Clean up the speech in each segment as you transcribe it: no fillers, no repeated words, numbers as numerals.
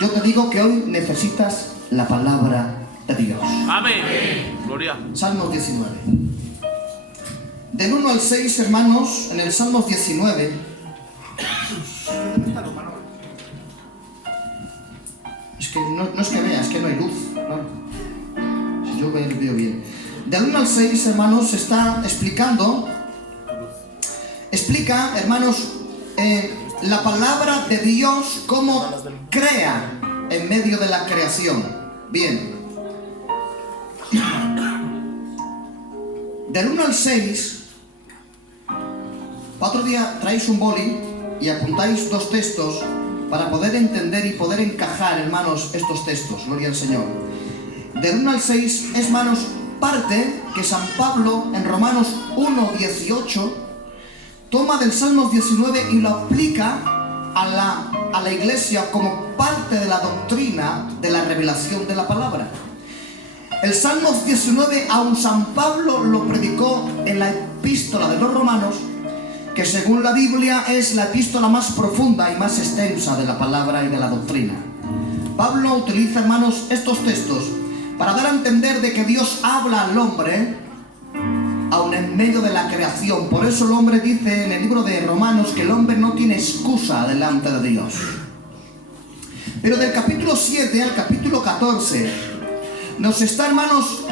yo te digo que hoy necesitas la palabra de Dios. Amén. Gloria. Salmos 19. Del 1 al 6, hermanos, en el Salmos 19. Es que no es que vea, es que no hay luz. ¿No? Si yo veo bien. Del 1 al 6, hermanos, está explica, hermanos, la palabra de Dios cómo crea en medio de la creación. Bien. Del 1 al 6, para otro día traéis un boli y apuntáis 2 textos para poder entender y poder encajar, hermanos, estos textos. Gloria al Señor. Del 1 al 6 es, hermanos, parte que San Pablo en Romanos 1:18 toma del Salmos 19 y lo aplica a la iglesia como parte de la doctrina de la revelación de la palabra. El Salmos 19, aun San Pablo lo predicó en la epístola de los Romanos, que según la Biblia es la epístola más profunda y más extensa de la palabra y de la doctrina. Pablo utiliza, hermanos, estos textos para dar a entender de que Dios habla al hombre aun en medio de la creación. Por eso el hombre dice en el libro de Romanos que el hombre no tiene excusa delante de Dios. Pero del capítulo 7 al capítulo 14 nos está, hermanos,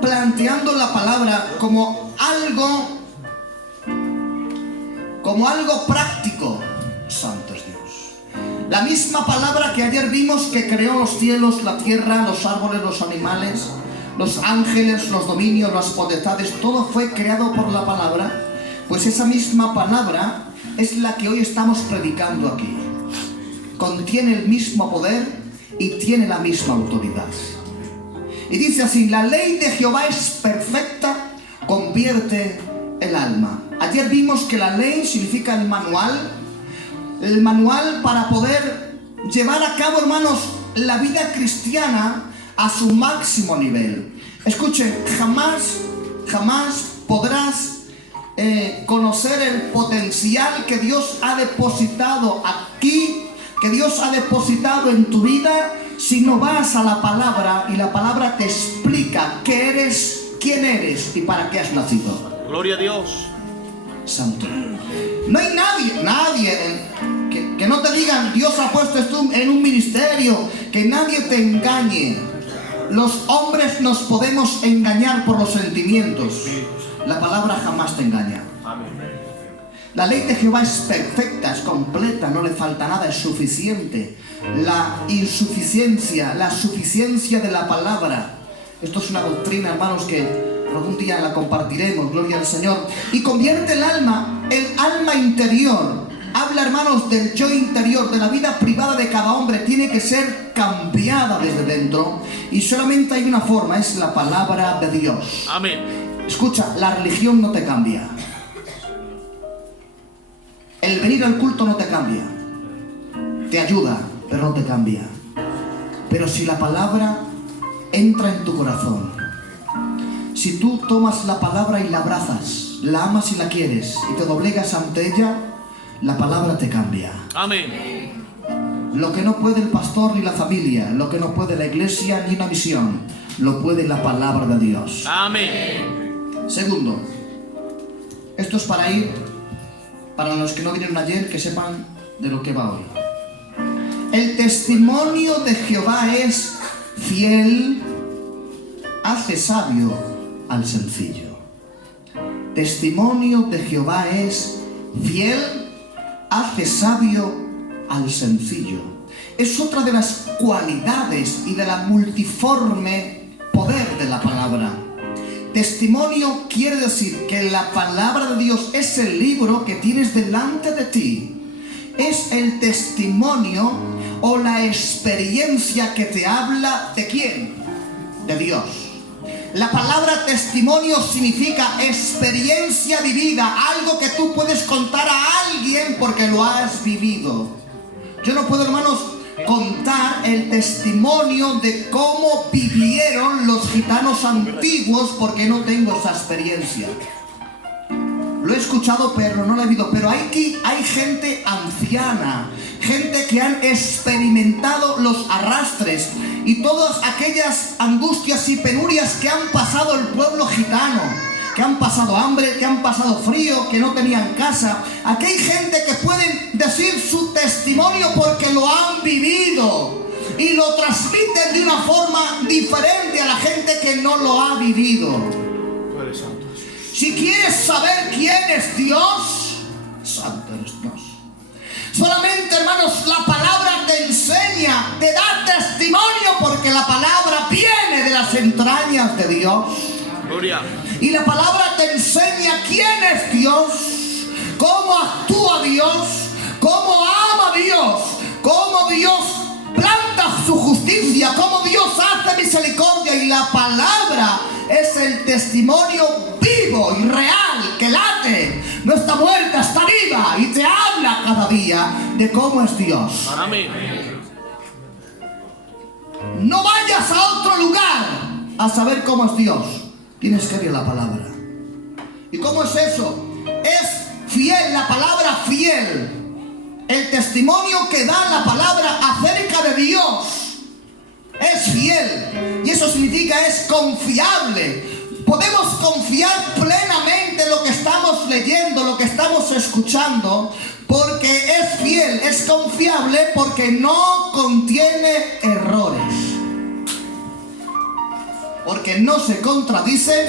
planteando la palabra como algo práctico. Santo es Dios. La misma palabra que ayer vimos que creó los cielos, la tierra, los árboles, los animales, los ángeles, los dominios, las potestades, todo fue creado por la palabra. Pues esa misma palabra es la que hoy estamos predicando aquí. Contiene el mismo poder y tiene la misma autoridad. Y dice así: la ley de Jehová es perfecta, convierte el alma. Ayer vimos que la ley significa el manual para poder llevar a cabo, hermanos, la vida cristiana a su máximo nivel. Escuchen, jamás podrás conocer el potencial que Dios ha depositado aquí, que Dios ha depositado en tu vida, si no vas a la palabra y la palabra te explica qué eres, quién eres y para qué has nacido. Gloria a Dios. Santo. No hay nadie que no te digan Dios ha puesto esto en un ministerio, que nadie te engañe. Los hombres nos podemos engañar por los sentimientos. La palabra jamás te engaña. La ley de Jehová es perfecta, es completa, no le falta nada, es suficiente. La suficiencia de la palabra. Esto es una doctrina, hermanos, que algún día la compartiremos, gloria al Señor. Y convierte el alma interior. Habla, hermanos, del yo interior, de la vida privada de cada hombre. Tiene que ser cambiada desde dentro. Y solamente hay una forma, es la palabra de Dios. Amén. Escucha, la religión no te cambia. El venir al culto no te cambia. Te ayuda, pero no te cambia. Pero si la palabra entra en tu corazón, si tú tomas la palabra y la abrazas, la amas y la quieres y te doblegas ante ella, la palabra te cambia. Amén. Lo que no puede el pastor ni la familia, lo que no puede la iglesia ni una misión, lo puede la palabra de Dios. Amén. Segundo, esto es para los que no vinieron ayer, que sepan de lo que va hoy. El testimonio de Jehová es fiel, hace sabio al sencillo. Testimonio de Jehová es fiel, hace sabio al sencillo. Es otra de las cualidades y de la multiforme poder de la palabra. Testimonio quiere decir que la palabra de Dios es el libro que tienes delante de ti. Es el testimonio o la experiencia que te habla ¿de quién? De Dios. La palabra testimonio significa experiencia vivida, algo que tú puedes contar a alguien porque lo has vivido. Yo no puedo, hermanos, contar el testimonio de cómo vivieron los gitanos antiguos porque no tengo esa experiencia. lo he escuchado, pero no lo he visto. Pero aquí hay gente anciana, gente que han experimentado los arrastres y todas aquellas angustias y penurias que han pasado el pueblo gitano, que han pasado hambre, que han pasado frío, que no tenían casa. Aquí hay gente que pueden decir su testimonio porque lo han vivido y lo transmiten de una forma diferente a la gente que no lo ha vivido. Tú eres santo. Si quieres saber quién es Dios, santo eres Dios. Solamente, hermanos, la palabra te enseña, te da testimonio, porque la palabra viene de las entrañas de Dios. Gloria. Y la palabra te enseña quién es Dios, cómo actúa Dios, cómo ama Dios, cómo Dios planta su justicia, cómo Dios hace misericordia. Y la palabra es el testimonio vivo y real que late, no está muerta, está viva y te habla cada día de cómo es Dios. Amén. No vayas a otro lugar a saber cómo es Dios. Tienes que ir a la palabra. ¿Y cómo es eso? Es fiel, la palabra fiel. El testimonio que da la palabra acerca de Dios es fiel. Y eso significa es confiable. Podemos confiar plenamente en lo que estamos leyendo, lo que estamos escuchando, porque es fiel, es confiable, porque no contiene errores. Porque no se contradicen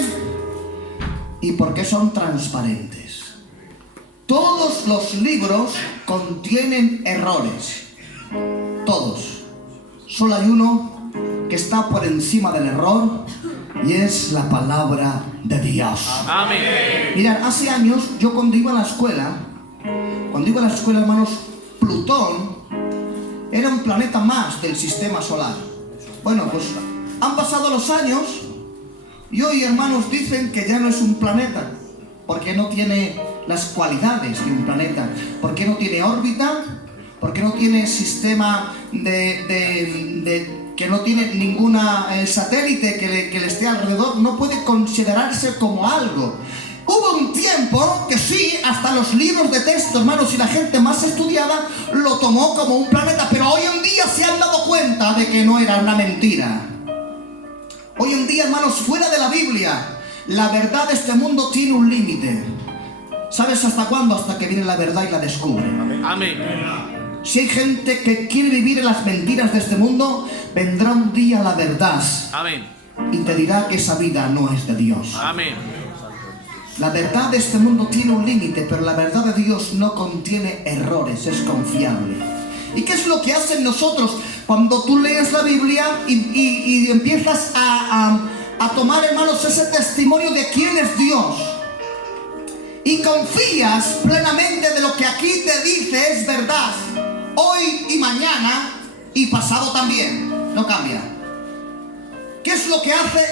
y porque son transparentes. Todos los libros contienen errores. Todos. Solo hay uno que está por encima del error y es la palabra de Dios. Amén. Mirad, hace años, yo cuando iba a la escuela, hermanos, Plutón era un planeta más del sistema solar. Bueno, pues han pasado los años y hoy, hermanos, dicen que ya no es un planeta, porque no tiene las cualidades de un planeta, porque no tiene órbita, porque no tiene sistema que no tiene ninguna satélite que le esté alrededor, no puede considerarse como algo. Hubo un tiempo que sí, hasta los libros de texto, hermanos, y la gente más estudiada lo tomó como un planeta, pero hoy en día se han dado cuenta de que no era una mentira. Hoy en día, hermanos, fuera de la Biblia, la verdad de este mundo tiene un límite. ¿Sabes hasta cuándo? Hasta que viene la verdad y la descubre. Amén. Si hay gente que quiere vivir en las mentiras de este mundo, vendrá un día la verdad. Amén. Y te dirá que esa vida no es de Dios. Amén. La verdad de este mundo tiene un límite, pero la verdad de Dios no contiene errores, es confiable. ¿Y qué es lo que hacen nosotros cuando tú lees la Biblia y empiezas a tomar, hermanos, ese testimonio de quién es Dios? Y confías plenamente de lo que aquí te dice es verdad, hoy y mañana y pasado también, no cambia. ¿Qué es lo que hace?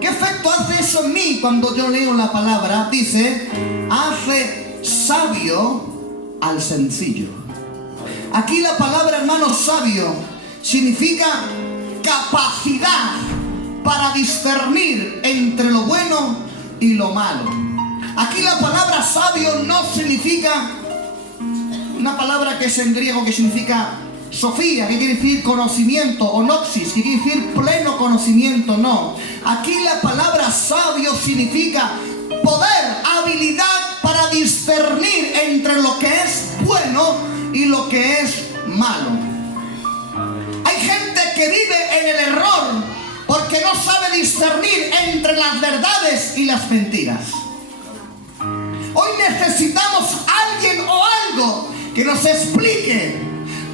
¿Qué efecto hace eso en mí cuando yo leo la palabra? Dice, hace sabio al sencillo. Aquí la palabra, hermano, sabio significa capacidad para discernir entre lo bueno y lo malo. Aquí la palabra sabio no significa una palabra que es en griego que significa sofía, que quiere decir conocimiento, o noxis, que quiere decir pleno conocimiento, no. Aquí la palabra sabio significa poder, habilidad para discernir entre lo que es bueno y lo que es malo. Hay gente que vive en el error porque no sabe discernir entre las verdades y las mentiras. Hoy necesitamos alguien o algo que nos explique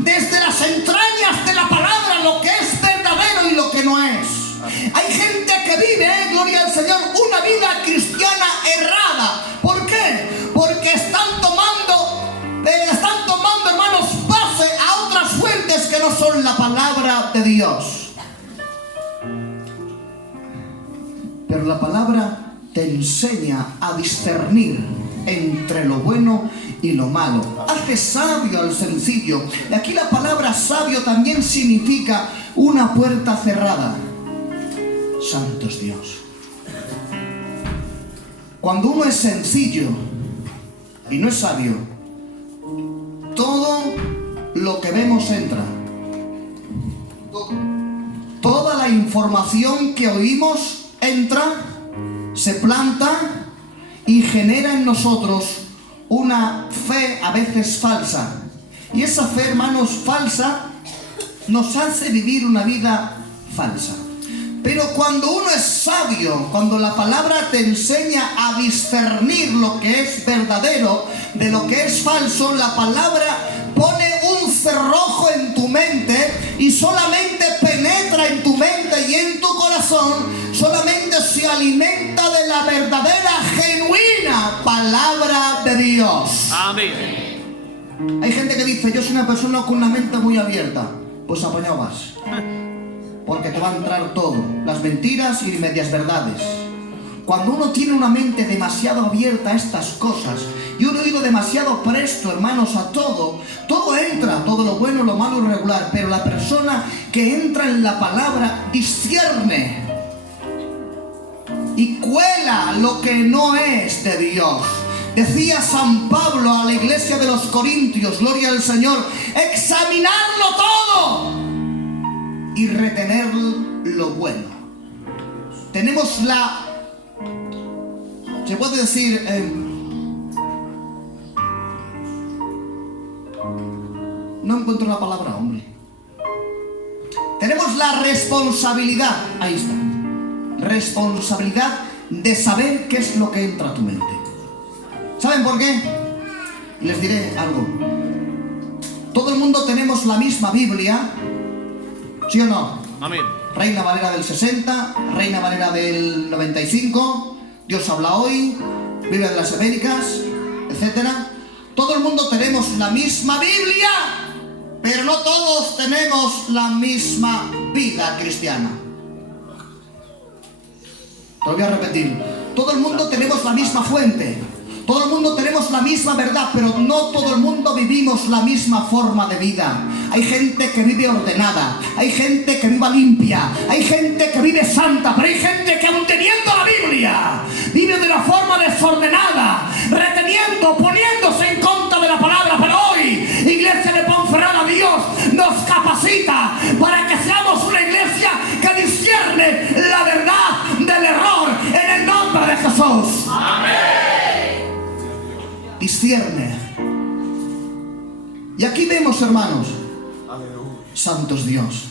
desde las entrañas de la palabra lo que es verdadero y lo que no es. Hay gente que vive, gloria al Señor, una vida cristiana errada. ¿Por qué? Porque están tomando, hermanos, base a otras fuentes que no son la palabra de Dios. Pero la palabra te enseña a discernir entre lo bueno y lo malo. Hace sabio al sencillo. Y aquí la palabra sabio también significa una puerta cerrada. Santo es Dios. Cuando uno es sencillo, y no es sabio, todo lo que vemos entra. Toda la información que oímos entra, se planta y genera en nosotros una fe a veces falsa. Y esa fe, hermanos, falsa nos hace vivir una vida falsa. Pero cuando uno es sabio, cuando la palabra te enseña a discernir lo que es verdadero de lo que es falso, la palabra pone un cerrojo en tu mente y solamente penetra en tu mente y en tu corazón, solamente se alimenta de la verdadera, genuina palabra de Dios. Amén. Hay gente que dice, yo soy una persona con una mente muy abierta. Pues apañado vas, porque te va a entrar todo, las mentiras y medias verdades. Cuando uno tiene una mente demasiado abierta a estas cosas y un oído demasiado presto, hermanos, a todo entra, todo lo bueno, lo malo y lo regular. Pero la persona que entra en la palabra discierne y cuela lo que no es de Dios. Decía San Pablo a la iglesia de los Corintios, gloria al Señor, examinarlo todo y retener lo bueno. Tenemos se puede decir, no encuentro la palabra, hombre. Tenemos la responsabilidad, ahí está, responsabilidad de saber qué es lo que entra a tu mente. ¿Saben por qué? Les diré algo. Todo el mundo tenemos la misma Biblia, ¿sí o no? Amén. Reina Valera del 60, Reina Valera del 95, Dios habla hoy, Biblia de las Américas, etc. Todo el mundo tenemos la misma Biblia, pero no todos tenemos la misma vida cristiana. Te lo voy a repetir. Todo el mundo tenemos la misma fuente. Todo el mundo tenemos la misma verdad, pero no todo el mundo vivimos la misma forma de vida. Hay gente que vive ordenada, hay gente que vive limpia, hay gente que vive santa, pero hay gente que aun teniendo la Biblia, vive de una forma desordenada, reteniendo, poniéndose en contra de la palabra. Pero hoy, Iglesia de Ponferrada, Dios nos capacita para que seamos una iglesia que discierne la verdad del error en el nombre de Jesús. Amén. Discierne. Y aquí vemos, hermanos, santos Dios,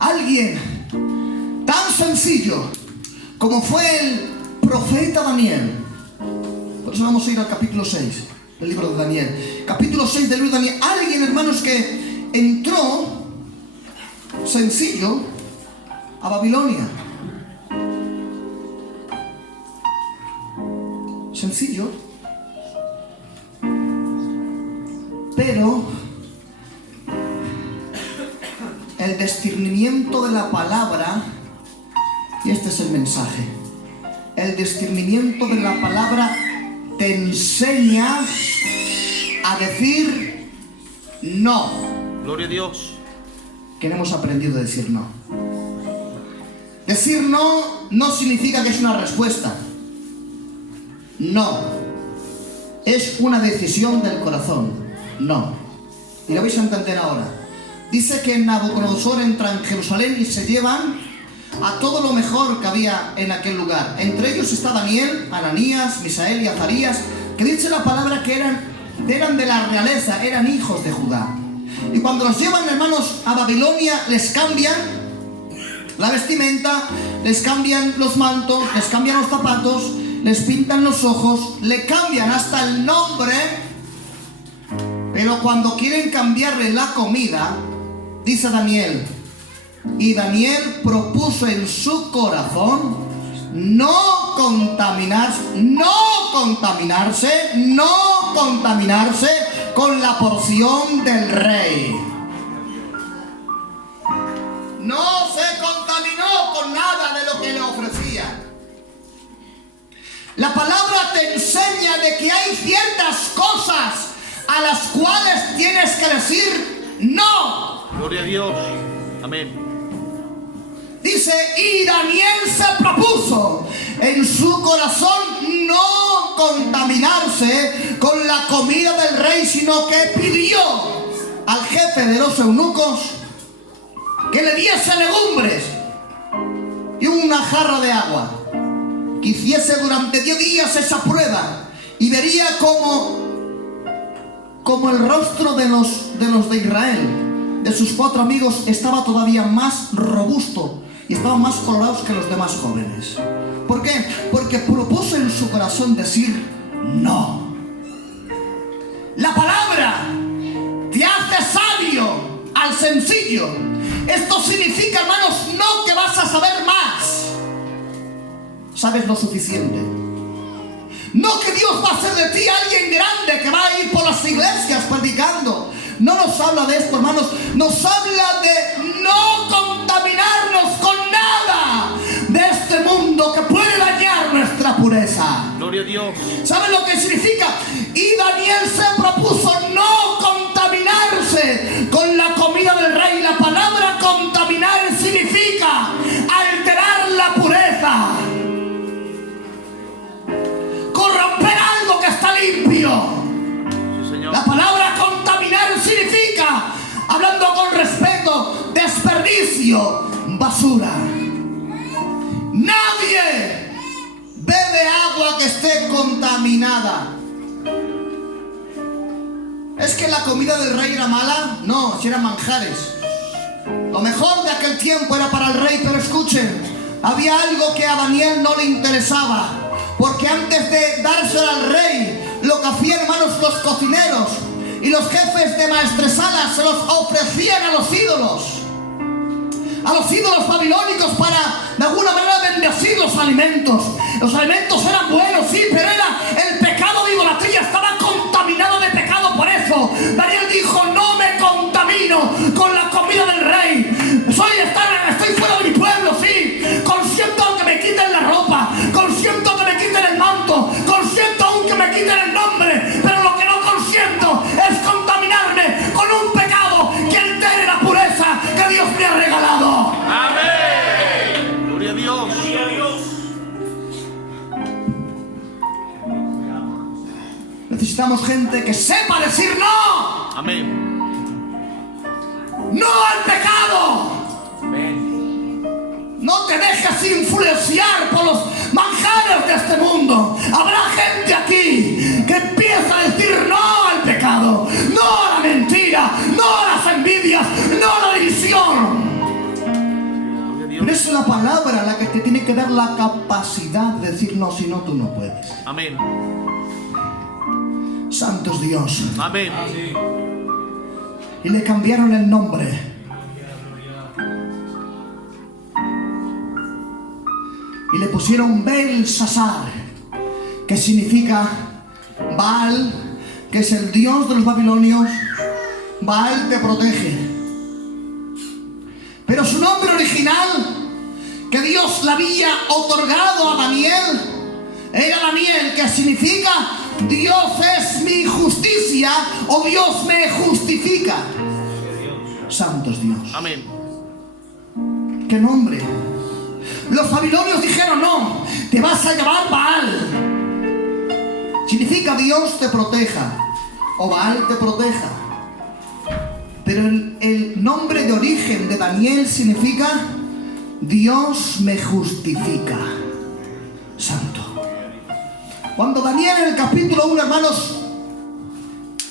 alguien tan sencillo como fue el profeta Daniel. Por eso vamos a ir al capítulo 6 del libro de Daniel. Capítulo 6 del libro de Daniel. Alguien, hermanos, que entró sencillo a Babilonia. Sencillo, pero el discernimiento de la palabra, y este es el mensaje, el discernimiento de la palabra te enseña a decir no. Gloria a Dios. Que no hemos aprendido a decir no. Decir no no significa que es una respuesta. No, es una decisión del corazón. No. Y lo vais a entender ahora. Dice que Nabucodonosor entra en Jerusalén y se llevan a todo lo mejor que había en aquel lugar. Entre ellos está Daniel, Ananías, Misael y Azarías, que dice la palabra que eran de la realeza, eran hijos de Judá. Y cuando los llevan, hermanos, a Babilonia, les cambian la vestimenta, les cambian los mantos, les cambian los zapatos, les pintan los ojos, le cambian hasta el nombre. Pero cuando quieren cambiarle la comida, dice Daniel, y Daniel propuso en su corazón no contaminarse con la porción del rey. No se contaminó con nada de lo que le ofrecían. La palabra te enseña de que hay ciertas cosas a las cuales tienes que decir no. Gloria a Dios. Amén. Dice, y Daniel se propuso en su corazón no contaminarse con la comida del rey, sino que pidió al jefe de los eunucos que le diese legumbres y una jarra de agua, que hiciese durante 10 días esa prueba y vería como el rostro de los de Israel, de sus 4 amigos, estaba todavía más robusto y estaban más colorados que los demás jóvenes. ¿Por qué? Porque propuso en su corazón decir no. La palabra te hace sabio al sencillo. Esto significa, hermanos, no que vas a saber más. Sabes lo suficiente. No que Dios va a hacer de ti alguien grande que va a ir por las iglesias predicando. No nos habla de esto, hermanos. Nos habla de no contaminarnos con nada de este mundo que puede dañar nuestra pureza. Gloria a Dios. ¿Saben lo que significa? Y Daniel se propuso no contaminarse con la comida del rey. La palabra contaminar significa alterar la pureza, corromper algo que está limpio. Sí, Señor. La palabra contaminar significa, hablando con respeto, desperdicio, basura. Nadie bebe agua que esté contaminada. ¿Es que la comida del rey era mala? No, si eran manjares. Lo mejor de aquel tiempo era para el rey, pero escuchen, había algo que a Daniel no le interesaba, porque antes de dárselo al rey, lo que hacían, hermanos, los cocineros y los jefes de maestresalas se los ofrecían a los ídolos babilónicos, para de alguna manera bendecir los alimentos. Los alimentos eran buenos, sí, pero era el pecado de idolatría, estaba contaminado de pecado. Por eso Daniel dijo, no me contamino con la comida del rey. Estoy fuera de mi pueblo, sí, consiento aunque me quiten la ropa, consiento que me quiten el manto, consiento aunque me quiten el nombre, pero lo que no consiento es contaminarme con un pecado que altere la pureza que Dios me ha regalado. Amén. Gloria a Dios. Gloria a Dios. Necesitamos gente que sepa decir no. Amén. No al pecado. Amén. No te dejes influenciar por los manjares de este mundo. Habrá gente aquí que empieza a decir no al pecado, no a la mentira, no a las envidias, no a la división. Pero es la palabra la que te tiene que dar la capacidad de decir no, si no, tú no puedes. Amén. Santo es Dios. Amén. Y le cambiaron el nombre. Y le pusieron Belsasar, que significa Baal, que es el dios de los babilonios. Baal te protege. Pero su nombre original, que Dios le había otorgado a Daniel, era Daniel, que significa Dios es mi justicia, o Dios me justifica. Santo es Dios. Amén. ¿Qué nombre? Los babilonios dijeron, no, te vas a llamar Baal. Significa Dios te proteja, o Baal te proteja. Pero el nombre de origen de Daniel significa Dios me justifica. Santo. Cuando Daniel en el capítulo 1, hermanos,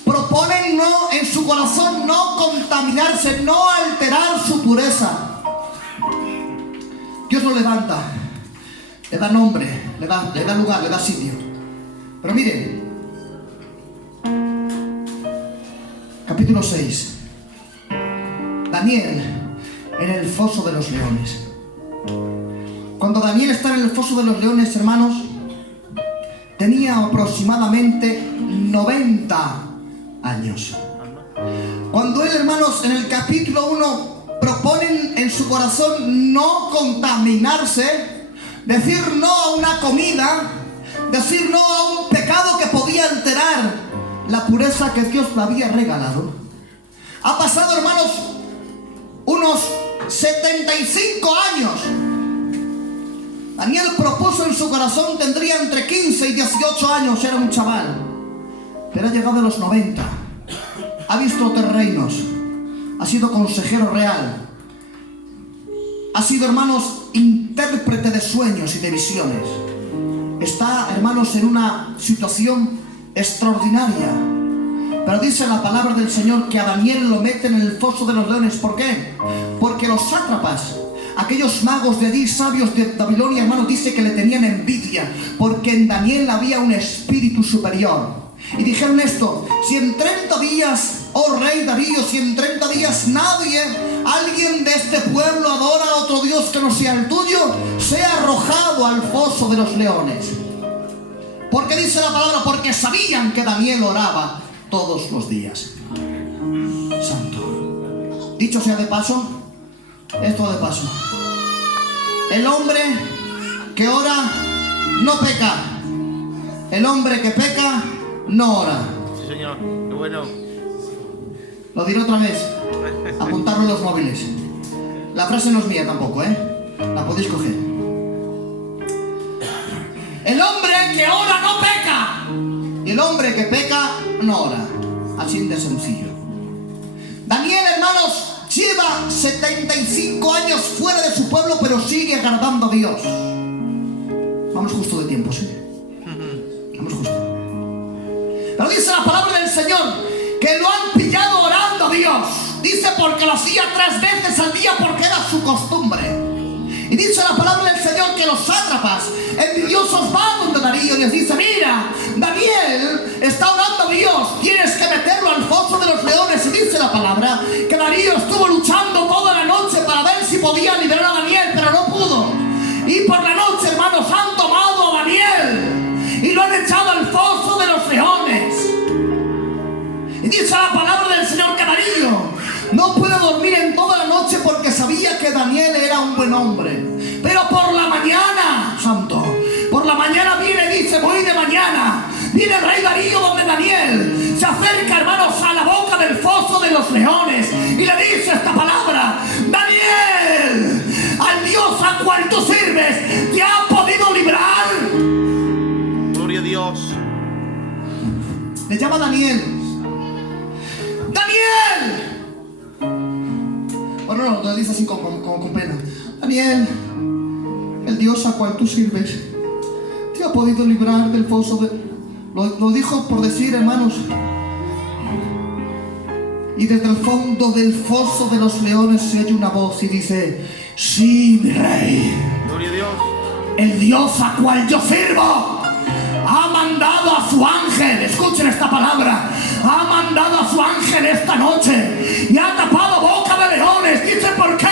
propone no en su corazón no contaminarse, no alterar su pureza, Dios lo levanta, le da nombre, le da lugar, le da sitio. Pero miren, capítulo 6, Daniel en el foso de los leones. Cuando Daniel está en el foso de los leones, hermanos, tenía aproximadamente 90 años. Cuando él, hermanos, en el capítulo 1 proponen en su corazón no contaminarse, decir no a una comida, decir no a un pecado que podía alterar la pureza que Dios le había regalado. Ha pasado, hermanos, unos 75 años. Daniel propuso en su corazón, tendría entre 15 y 18 años, era un chaval. Pero ha llegado a los 90. Ha visto otros reinos. Ha sido consejero real. Ha sido, hermanos, intérprete de sueños y de visiones. Está, hermanos, en una situación extraordinaria. Pero dice la palabra del Señor que a Daniel lo meten en el foso de los leones. ¿Por qué? Porque los sátrapas, aquellos magos de allí, sabios de Babilonia, hermanos, dice que le tenían envidia, porque en Daniel había un espíritu superior. Y dijeron esto: si en 30 días, oh rey Darío, si en 30 días alguien de este pueblo adora a otro Dios que no sea el tuyo, sea arrojado al foso de los leones. Porque dice la palabra, porque sabían que Daniel oraba todos los días. Santo. Dicho sea de paso, esto de paso, el hombre que ora no peca. El hombre que peca no ora. Sí, señor. Qué bueno. Lo diré otra vez. Apuntarlo en los móviles. La frase no es mía tampoco, la podéis coger. El hombre que ora no peca. Y el hombre que peca no ora. Así de sencillo. Daniel, hermanos, lleva 75 años fuera de su pueblo, pero sigue agradando a Dios. Vamos justo de tiempo, ¿sí? Vamos justo. Pero dice la palabra del Señor que lo han pillado orando a Dios. Dice porque lo hacía 3 veces al día, porque era su costumbre. Y dice la palabra del Señor que los sátrapas envidiosos van donde Darío y les dice: mira, Daniel está orando a Dios, tienes que meterlo al foso de los leones. Y dice la palabra que Darío estuvo luchando toda la noche para ver si podía liberar a Daniel, pero no pudo. Y por la noche, hermanos, han tomado a Daniel y lo han echado al foso de los leones. Y dice la palabra del Señor que Darío no puede dormir en toda la noche porque sabía que Daniel era un buen hombre. Pero por la mañana, santo, por la mañana viene, dice, voy de mañana. Viene el rey Darío donde Daniel se acerca, hermanos, a la boca del foso de los leones y le dice esta palabra: Daniel, al Dios a cual tú sirves, ¿te ha podido librar? Gloria a Dios. Le llama Daniel. ¡Daniel! Bueno, no, lo dice así con pena. Daniel, el Dios a cual tú sirves, ¿te ha podido librar del foso de...? Lo dijo por decir, hermanos. Y desde el fondo del foso de los leones se oye una voz y dice: sí, mi rey. Gloria a Dios. El Dios a cual yo sirvo ha mandado a su ángel, escuchen esta palabra, ha mandado a su ángel esta noche y ha tapado boca de leones. Dice: ¿por qué?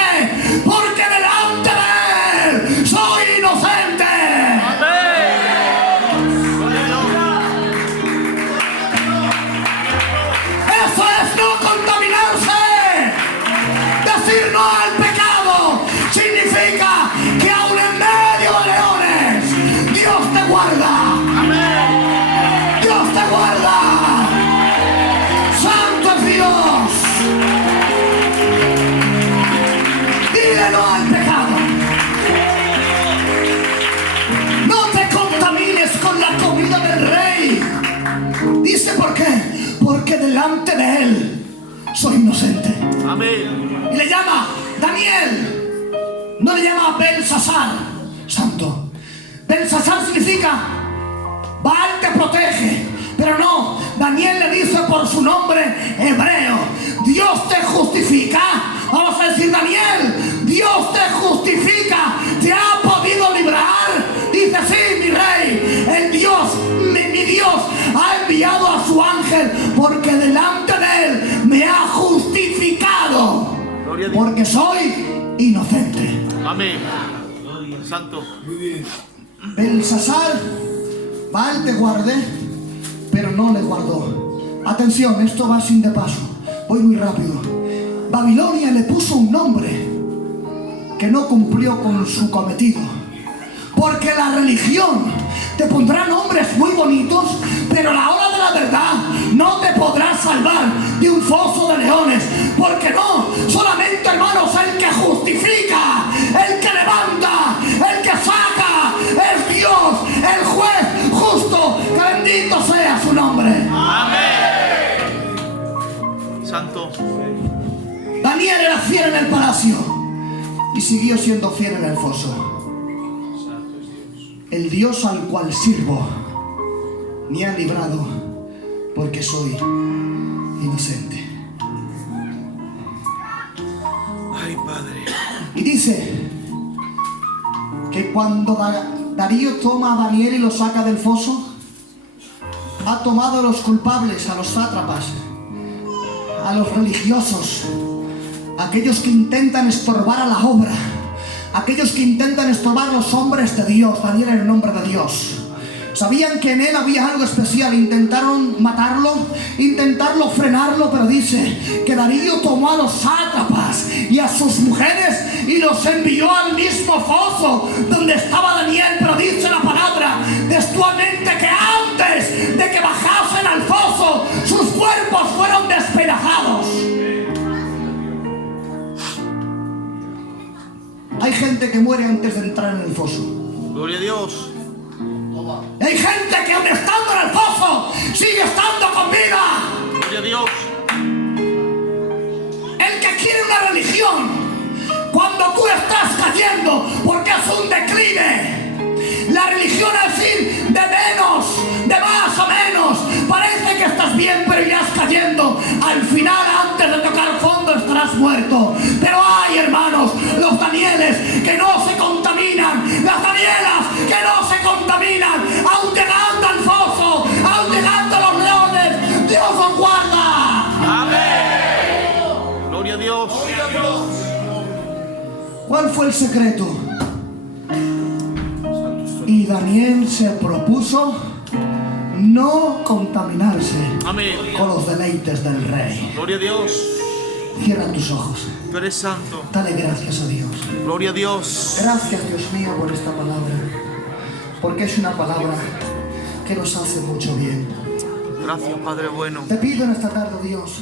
Porque delante de él soy inocente. Eso es no contaminarse. Decir no al pecado significa que aún en medio de leones Dios te guarda. Dios te guarda. Santo es Dios. Dile no al pecado. No te contamines con la comida del rey. Dice: ¿por qué? Porque delante de él soy inocente. Amén. Y le llama Daniel. No le llama Belsasar. Santo. Belsasar significa Baal te protege. Pero no, Daniel le dice por su nombre hebreo: Dios te justifica. Vamos a decir: Daniel, Dios te justifica. ¿Te ha podido librar? Dice: sí, mi rey. El Dios, mi Dios ha enviado a su ángel, porque delante de él me ha justificado, porque soy inocente. Amén. Santo. Belsasar, Baal te guardé, pero no le guardó. Atención, esto va sin de paso. Voy muy rápido. Babilonia le puso un nombre que no cumplió con su cometido. Porque la religión te pondrá nombres muy bonitos, pero a la hora de la verdad no te podrás salvar de un foso de leones. Porque no, solamente, hermanos, Dios el que justifica, el que levanta, el que saca. Es Dios, el juez justo. Que bendito sea su nombre. Amén. Santo. Daniel era fiel en el palacio y siguió siendo fiel en el foso. El Dios al cual sirvo me ha librado porque soy inocente. Ay, Padre. Y dice que cuando Darío toma a Daniel y lo saca del foso, ha tomado a los culpables, a los sátrapas, a los religiosos, aquellos que intentan estorbar a la obra, aquellos que intentan estorbar a los hombres de Dios. Daniel en el nombre de Dios. Sabían que en él había algo especial, intentaron matarlo, intentarlo frenarlo, pero dice que Darío tomó a los sátrapas y a sus mujeres y los envió al mismo foso donde estaba Daniel. Pero dice la palabra textualmente que antes de que bajasen al foso, sus cuerpos fueron despedazados. Hay gente que muere antes de entrar en el foso. Gloria a Dios. Hay gente que aun estando en el foso sigue estando con vida. Gloria a Dios. El que quiere una religión, cuando tú estás cayendo, porque es un declive. La religión es ir de menos, de más a menos. Parece que estás bien, pero irás cayendo. Al final, antes de tocar fondo, estarás muerto. Pero hay, hermanos, los Danieles que no se contaminan, las Danielas que no se contaminan, aun llegando al foso, aun llegando a los leones. Dios os guarda. Amén. Gloria a Dios. ¿Cuál fue el secreto? Y Daniel se propuso no contaminarse Amén. con los deleites del rey. Gloria a Dios. Cierra tus ojos. Tú eres santo. Dale gracias a Dios. Gloria a Dios. Gracias, Dios mío, por esta palabra. Porque es una palabra que nos hace mucho bien. Gracias, Padre bueno. Te pido en esta tarde, Dios,